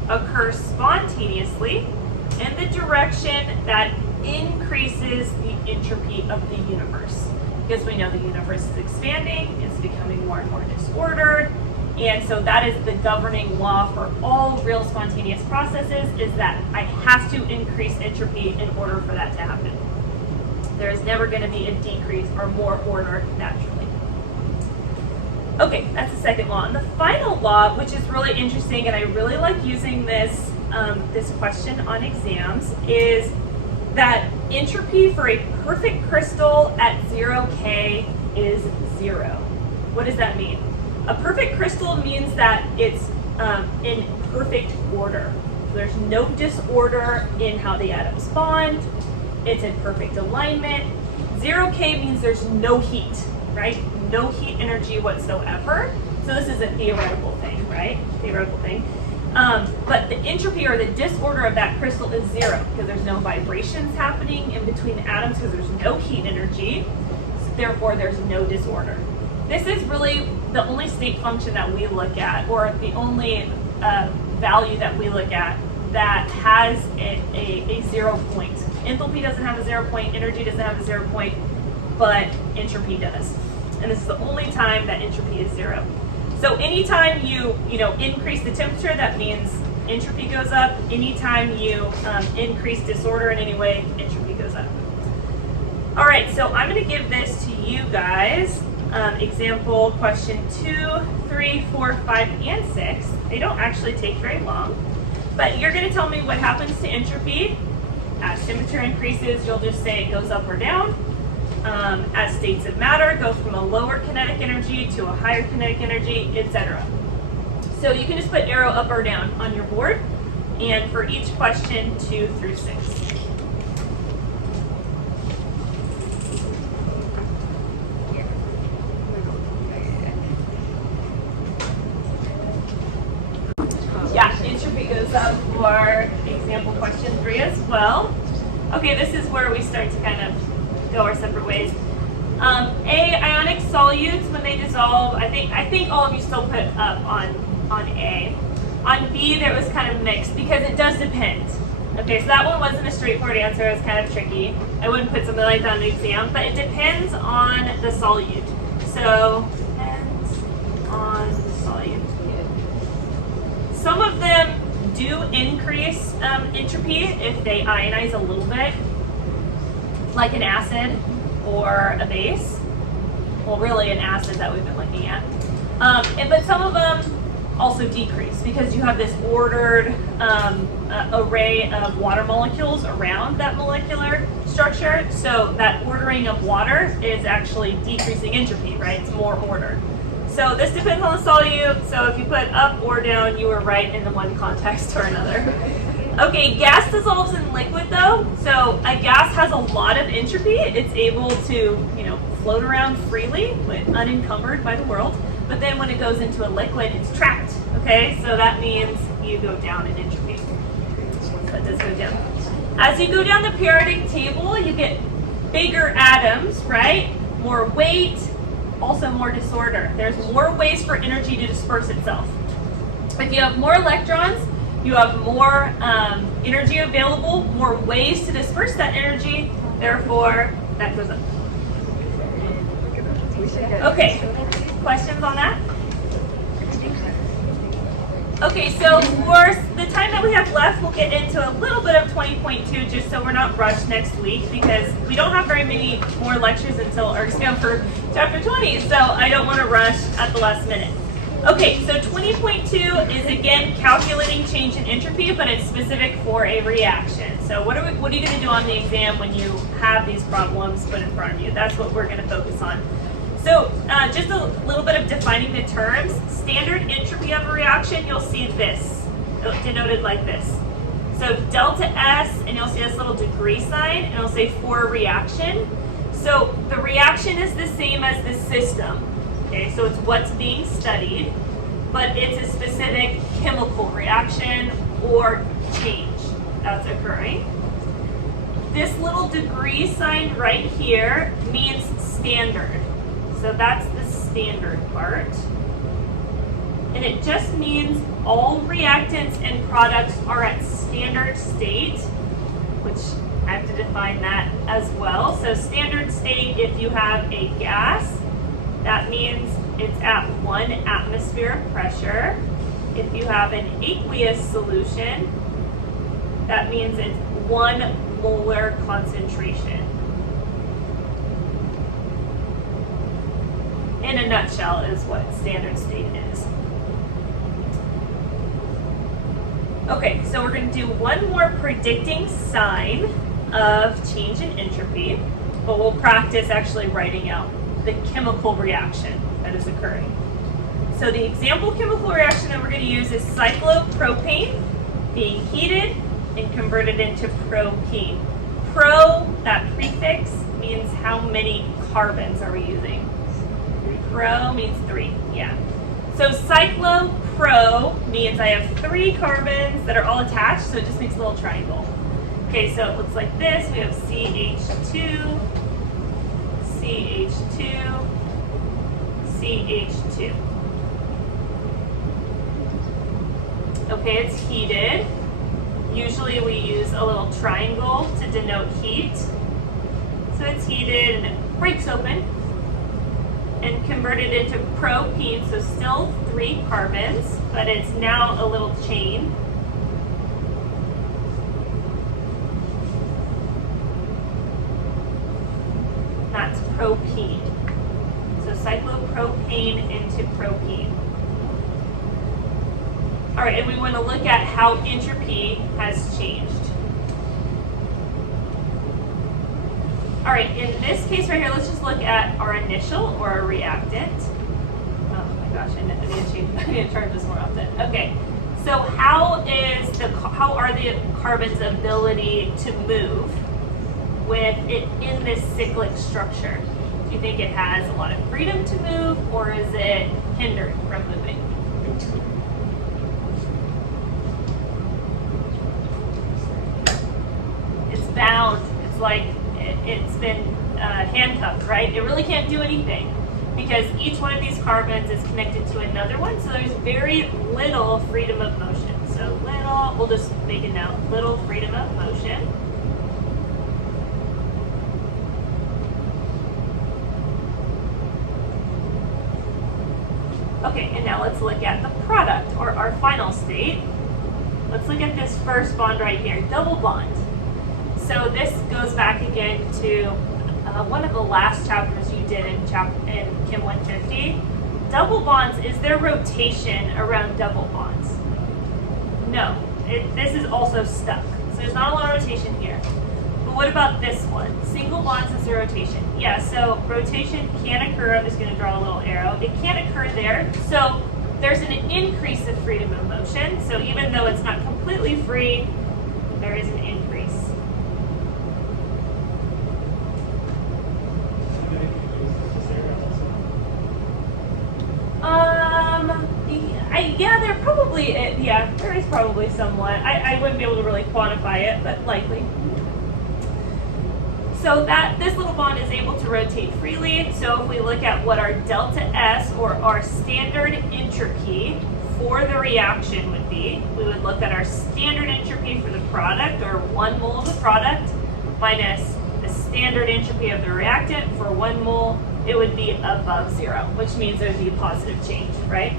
occur spontaneously in the direction that increases the entropy of the universe. Because we know the universe is expanding, it's becoming more and more disordered, and so that is the governing law for all real spontaneous processes, is that I have to increase entropy in order for that to happen. There is never going to be a decrease or more order naturally. Okay, that's the second law. And the final law, which is really interesting, and I really like using this this question on exams, is that entropy for a perfect crystal at 0K is 0. What does that mean? A perfect crystal means that it's in perfect order. There's no disorder in how the atoms bond. It's in perfect alignment. 0K means there's no heat, right? No heat energy whatsoever. So this is a theoretical thing, right? Theoretical thing. But the entropy or the disorder of that crystal is 0, because there's no vibrations happening in between the atoms, because there's no heat energy. So therefore, there's no disorder. This is really the only state function that we look at, or the only value that we look at that has a 0 point. Enthalpy doesn't have a 0 point, energy doesn't have a 0 point, but entropy does. And this is the only time that entropy is 0. So anytime you increase the temperature, that means entropy goes up. Anytime you increase disorder in any way, entropy goes up. All right, so I'm going to give this to you guys. Example question 2, 3, 4, 5, and 6. They don't actually take very long, but you're going to tell me what happens to entropy. As temperature increases, you'll just say it goes up or down. As states of matter go from a lower kinetic energy to a higher kinetic energy, etc. So you can just put arrow up or down on your board, and for each question 2 through 6. Yeah, entropy goes up for example question 3 as well. Okay, this is where we start to kind of go our separate ways. A, ionic solutes, when they dissolve, I think all of you still put up on A. On B, there was kind of mixed, because it does depend. Okay, so that one wasn't a straightforward answer, it was kind of tricky. I wouldn't put something like that on the exam, but it depends on the solute. So, depends on the solute. Some of them do increase entropy if they ionize a little bit, like an acid or a base. Well, really an acid that we've been looking at. But some of them also decrease, because you have this ordered array of water molecules around that molecular structure. So that ordering of water is actually decreasing entropy, right? It's more ordered. So this depends on the solute. So if you put up or down, you were right in the one context or another. Okay, gas dissolves in liquid though. So a gas has a lot of entropy. It's able to, float around freely, unencumbered by the world. But then when it goes into a liquid, it's trapped. Okay, so that means you go down in entropy. So it does go down. As you go down the periodic table, you get bigger atoms, right? More weight, also more disorder. There's more ways for energy to disperse itself. If you have more electrons, you have more energy available, more ways to disperse that energy, therefore that goes up. Okay, questions on that? Okay, so for the time that we have left, we'll get into a little bit of 20.2 just so we're not rushed next week because we don't have very many more lectures until our exam for chapter 20, so I don't want to rush at the last minute. Okay, so 20.2 is again calculating change in entropy, but it's specific for a reaction. So what are you going to do on the exam when you have these problems put in front of you? That's what we're going to focus on. So just a little bit of defining the terms. Standard entropy of a reaction, you'll see this, denoted like this. So delta S, and you'll see this little degree sign, and it'll say for reaction. So the reaction is the same as the system. Okay, so it's what's being studied, but it's a specific chemical reaction or change that's occurring. This little degree sign right here means standard. So that's the standard part. And it just means all reactants and products are at standard state, which I have to define that as well. So standard state, if you have a gas, that means it's at 1 atmosphere of pressure. If you have an aqueous solution, that means it's 1 molar concentration. In a nutshell is what standard state is. Okay, so we're going to do one more predicting sign of change in entropy, but we'll practice actually writing out the chemical reaction that is occurring. So the example chemical reaction that we're going to use is cyclopropane being heated and converted into propene. Pro, that prefix, means how many carbons are we using? Pro means 3, yeah. So cyclopro means I have 3 carbons that are all attached, so it just makes a little triangle. Okay, so it looks like this. We have CH2, CH2, CH2. Okay, it's heated. Usually we use a little triangle to denote heat. So it's heated and it breaks open and converted into propene, so still 3 carbons, but it's now a little chain. That's propene. So cyclopropane into propene. All right, and we want to look at how entropy has changed. All right, in this case right here, let's just look at our initial or our reactant. Oh my gosh, I need to turn this more often. Okay, so how are the carbons' ability to move with it in this cyclic structure? Do you think it has a lot of freedom to move, or is it hindered from moving? It's bound. It's like it's been handcuffed, right? It really can't do anything because each one of these carbons is connected to another one, so there's very little freedom of motion. So little, we'll just make it now, little freedom of motion. Okay, and now let's look at the product, or our final state. Let's look at this first bond right here, double bond. So this goes back again to one of the last chapters you did in Chem 150. Double bonds, is there rotation around double bonds? No, this is also stuck. So there's not a lot of rotation here. But what about this one? Single bonds, is there rotation? Yeah, so rotation can occur. I'm just going to draw a little arrow. It can occur there. So there's an increase of freedom of motion. So even though it's not completely free, there is an increase. Yeah, there is probably somewhat. I wouldn't be able to really quantify it, but likely. So that this little bond is able to rotate freely. So if we look at what our delta S, or our standard entropy for the reaction would be, we would look at our standard entropy for the product, or 1 mole of the product, minus the standard entropy of the reactant for 1 mole. It would be above 0, which means it would be a positive change, right?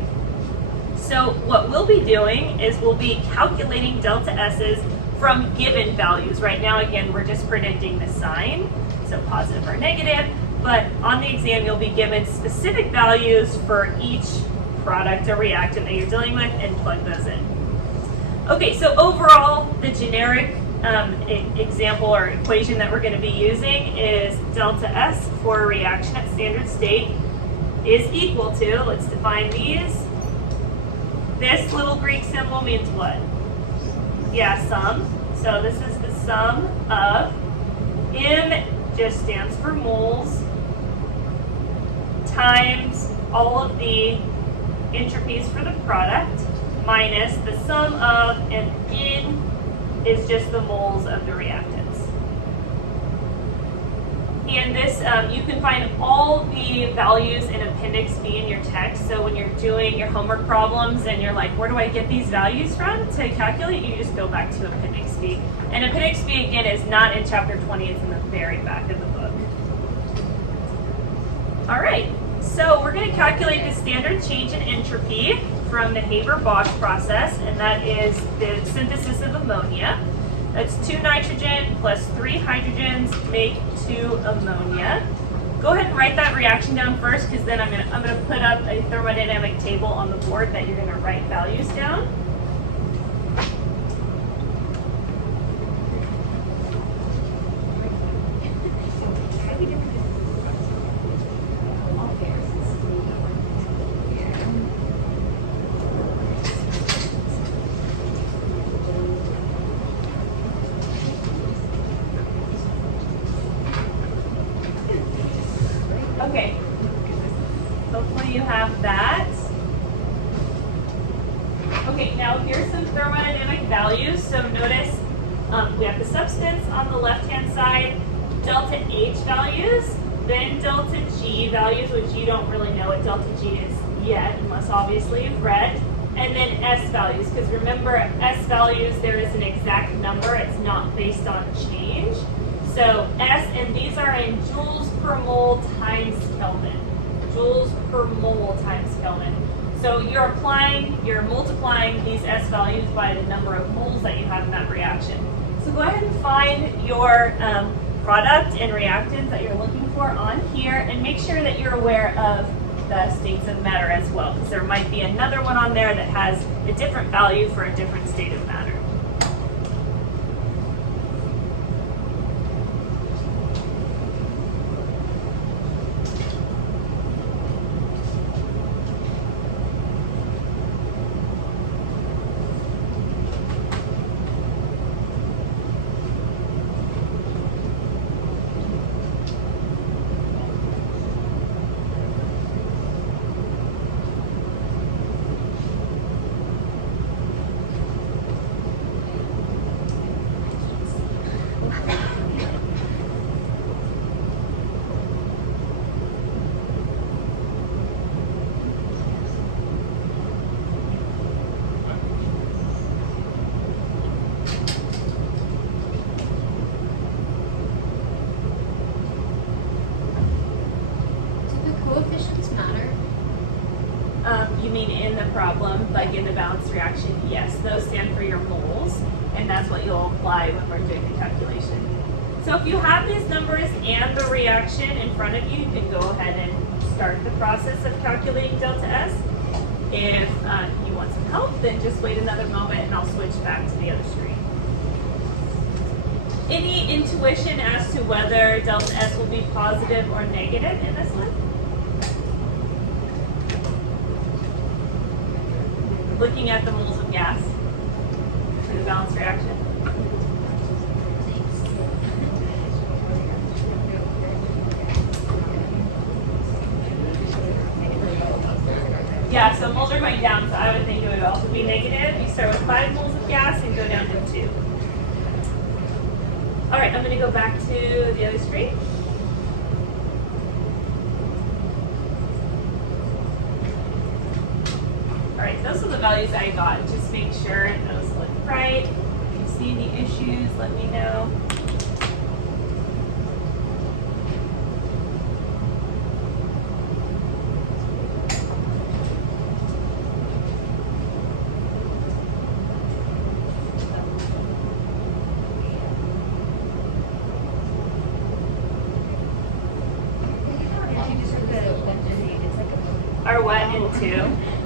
So what we'll be doing is we'll be calculating delta S's from given values. Right now, again, we're just predicting the sign, so positive or negative, but on the exam, you'll be given specific values for each product or reactant that you're dealing with and plug those in. Okay, so overall, the generic example or equation that we're going to be using is delta S for a reaction at standard state is equal to, let's define these. This little Greek symbol means what? Yeah, sum. So this is the sum of M, just stands for moles, times all of the entropies for the product, minus the sum of, and N is just the moles of the reactants. And this, you can find all the values in Appendix B in your text. So when you're doing your homework problems and you're like, where do I get these values from to calculate? You just go back to Appendix B. And Appendix B, again, is not in Chapter 20. It's in the very back of the book. All right. So we're going to calculate the standard change in entropy from the Haber-Bosch process, and that is the synthesis of ammonia. That's 2 nitrogen plus 3 hydrogens make 2 ammonia. Go ahead and write that reaction down first, because then I'm gonna put up a thermodynamic table on the board that you're gonna write values down. Okay, hopefully you have that. Okay, now here's some thermodynamic values. So notice we have the substance on the left-hand side, delta H values, then delta G values, which you don't really know what delta G is yet, unless obviously you've read, and then S values, because remember, S values, there is an exact number. It's not based on change. So S, and these are in joules per mole times Kelvin. Joules per mole times Kelvin. So you're multiplying these S values by the number of moles that you have in that reaction. So go ahead and find your product and reactants that you're looking for on here, and make sure that you're aware of the states of matter as well, because there might be another one on there that has a different value for a different state of matter. You mean in the problem, like in the balanced reaction? Yes, those stand for your moles, and that's what you'll apply when we're doing the calculation. So if you have these numbers and the reaction in front of you, you can go ahead and start the process of calculating delta S. If you want some help, then just wait another moment and I'll switch back to the other screen. Any intuition as to whether delta S will be positive or negative in this one? Looking at the moles of gas for the balanced reaction. Yeah, so moles are going down, so I would think it would also be negative. You start with 5 moles of gas and go down to 2. All right, I'm going to go back to the other screen. All right, those are the values I got. Just make sure those look right. If you see any issues, let me know. Or what into?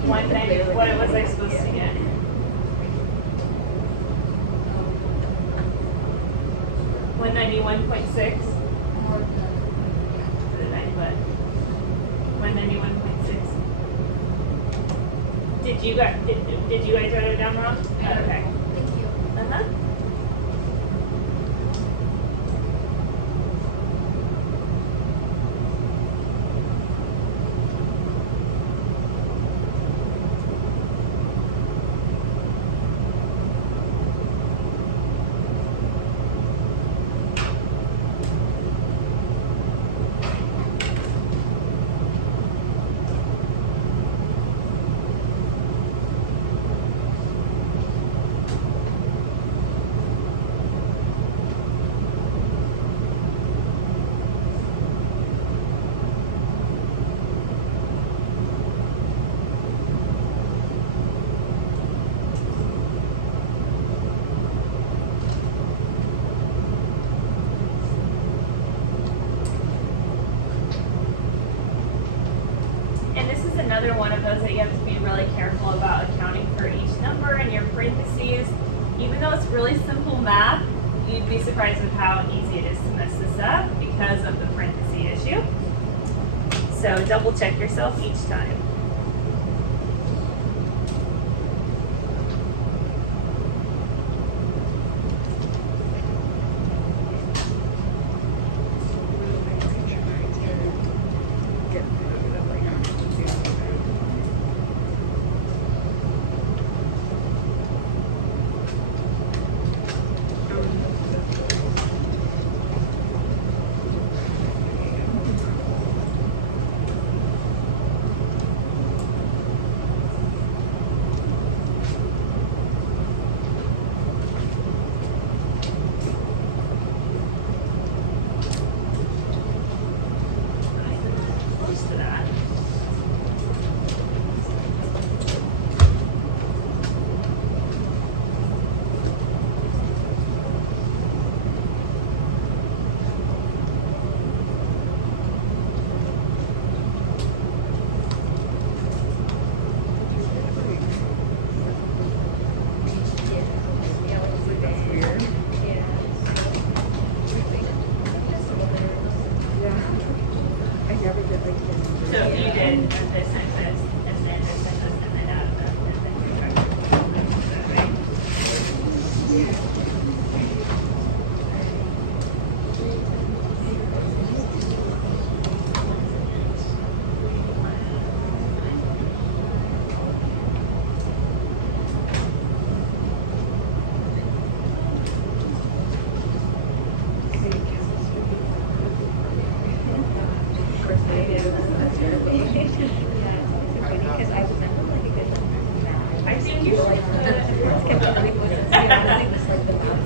190, what was I supposed to get? $191.6? What? 191.6. Did you guys write it down wrong? Okay. Thank you. Uh-huh. Another one of those that you have to be really careful about accounting for each number in your parentheses. Even though it's really simple math, you'd be surprised with how easy it is to mess this up because of the parentheses issue. So double check yourself each time.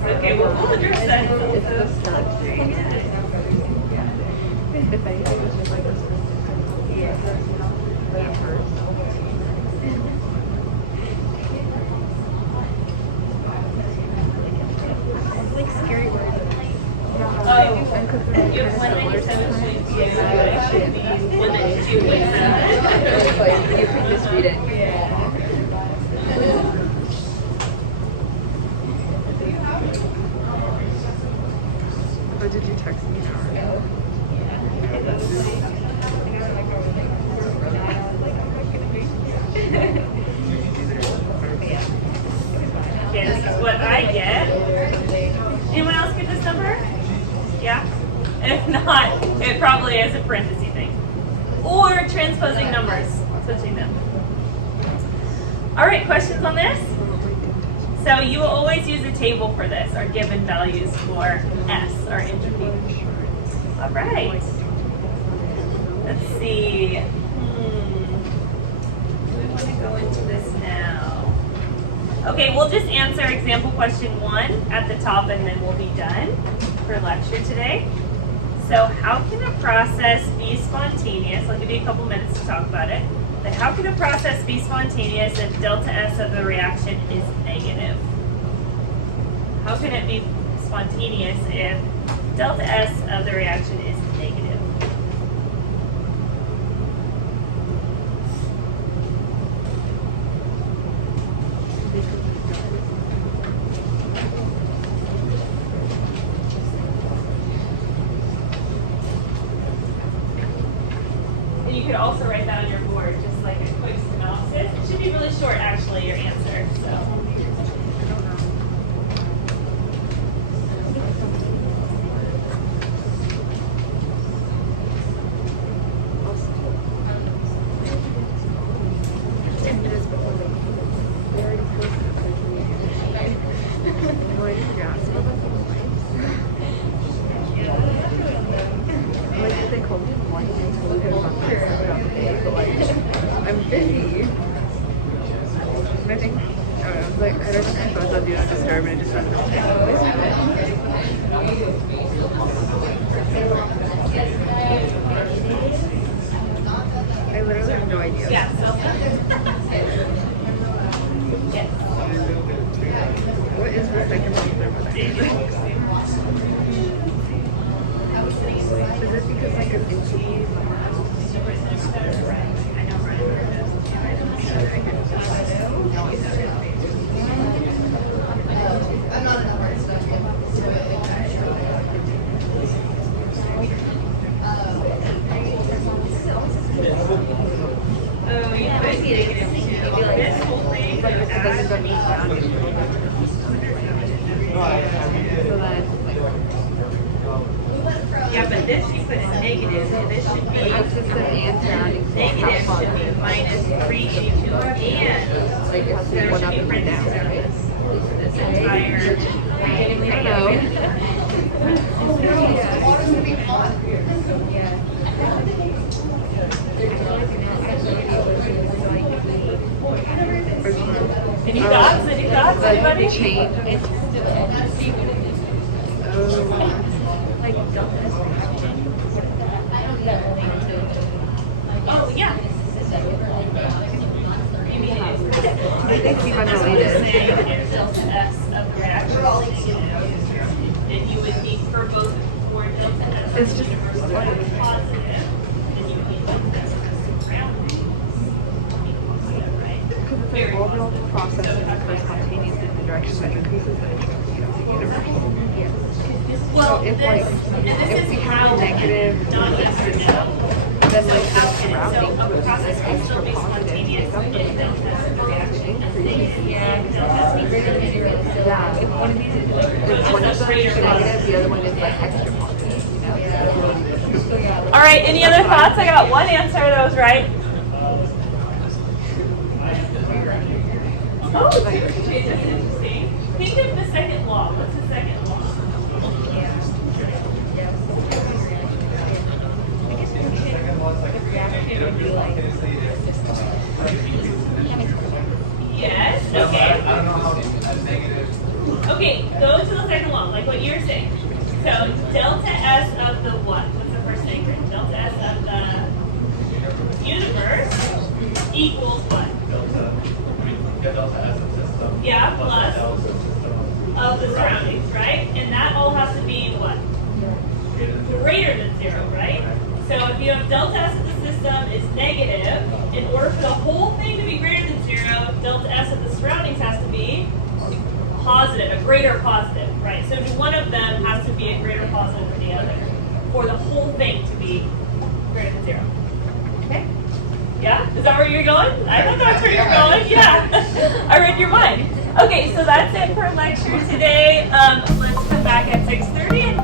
Okay, well, we'll address that. Like scary words. Oh, you have 197.2. Yeah, it should be 192.7. You can just read it. Or did you text me now? Okay, this is what I get. Anyone else get this number? Yeah? If not, it probably is a parenthesis thing. Or transposing numbers, switching them. All right, questions on this? So you will always use a table for this, or given values for S, or entropy. All right. Let's see. Do we want to go into this now? Okay, we'll just answer example question 1 at the top, and then we'll be done for lecture today. So how can a process be spontaneous? I'll give you a couple minutes to talk about it. But how can a process be spontaneous if delta S of the reaction is negative? How can it be spontaneous if delta S of the reaction is negative? And you could also write that on your board, just like a quick synopsis. It should be really short, actually, your answer. So. I'm busy. I think, I don't know, like, I don't know if I'm supposed to do not disturb and it just runs off. I literally have no idea. Yeah, so. Yes. What is the second one? Is it because like an itchy? Oh, yeah. This whole thing. It doesn't go down. Yeah, but this you put in negative, and this should be It's just an answer. negative should be minus 382, and Like it has to be there one should up be and one down, parentheses. right? This entire Any thoughts? Any thoughts? Anybody? Chain. Oh, yeah. You mean I think keep unrelated. if delta S of the reaction is negative, then you would need for both for delta S It's just positive, then you would need delta S of the surrounding. Right? because it's an overall process that occurs spontaneously in the direction that increases the entropy of the universe. Well, So if if we have negative not yes or no. then like So the surrounding a fluid process is can extra still be positive to spontaneous make up for if the delta S of the reaction is negative. Yeah. Delta S equals zero. Yeah, if one of these is if one of them is negative, the other one is like extra positive, you know? All right, any other thoughts? I got one answer that was right. Oh, that's interesting. Think of the second law. What's the second law? Yes, okay. Okay, go to the second law, like what you're saying. So delta S of the what? What's the first thing? Delta S of the universe equals what? Yeah, plus of the surroundings, right? And that all has to be what? Greater than 0, right? So if you have delta S of the system is negative, in order for the whole thing to be greater than 0, delta S of the surroundings has to be positive, a greater positive, right? So one of them has to be a greater positive than the other for the whole thing to be greater than 0. Okay? Yeah? Is that where you're going? I thought that's where you're going. Yeah. I read your mind. Okay, so that's it for lecture today. Let's come back at 6:30 and